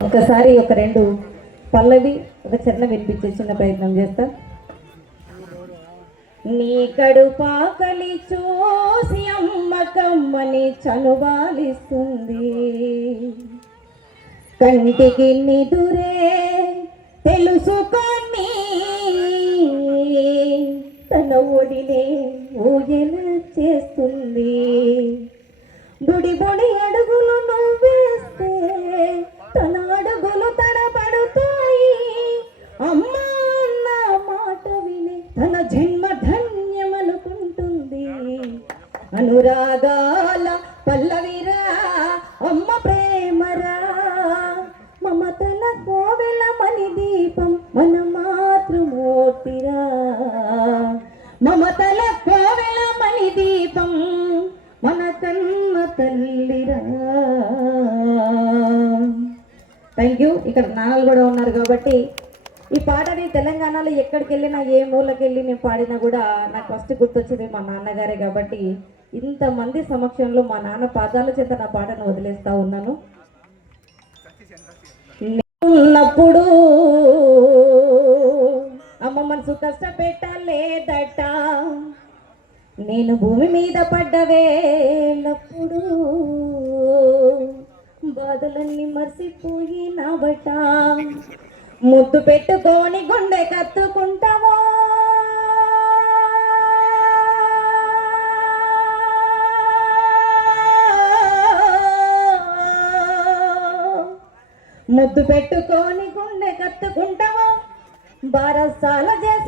ఒకసారి ఒక రెండు పల్లవి ఒక చిన్న వినిపించే చిన్న ప్రయత్నం చేస్తా. నీ కడుపాకలి చూసి అమ్మకమ్మని చనుబాలిస్తుంది కంటికి నిదురే తెలుసుకొని తన ఒడినే ఊయల చేస్తుంది. బుడి బుడి అనురాగాల పల్లవిరా అమ్మ ప్రేమరా. మమతల కోవెల మణి దీపం మన మాతృమూర్తిరా. మమతల కోవెల మణి దీపం మన కన్న తల్లిరా. థ్యాంక్ యూ ఇక్కడ నాన్నలు కూడా ఉన్నారు కాబట్టి ఈ పాటని తెలంగాణలో ఎక్కడికి వెళ్ళినా ఏ మూలకి వెళ్ళి నేను పాడినా కూడా నాకు ఫస్ట్ గుర్తొచ్చేది మా నాన్నగారే కాబట్టి ఇంతమంది సమక్షంలో మా నాన్న పాదాల చేత నా పాటను వదిలేస్తా ఉన్నాను. ఉన్నప్పుడు అమ్మ మనసు కష్టపెట్టలేదట. నేను భూమి మీద పడ్డవేలప్పుడు బాధలన్నీ మర్చిపోయినావట. ముద్దు పెట్టుకొని గుండె కత్తుకుంటామో. ముద్దు పెట్టుకొని గుండె కత్తుకుంటామో. బారసాల చేసి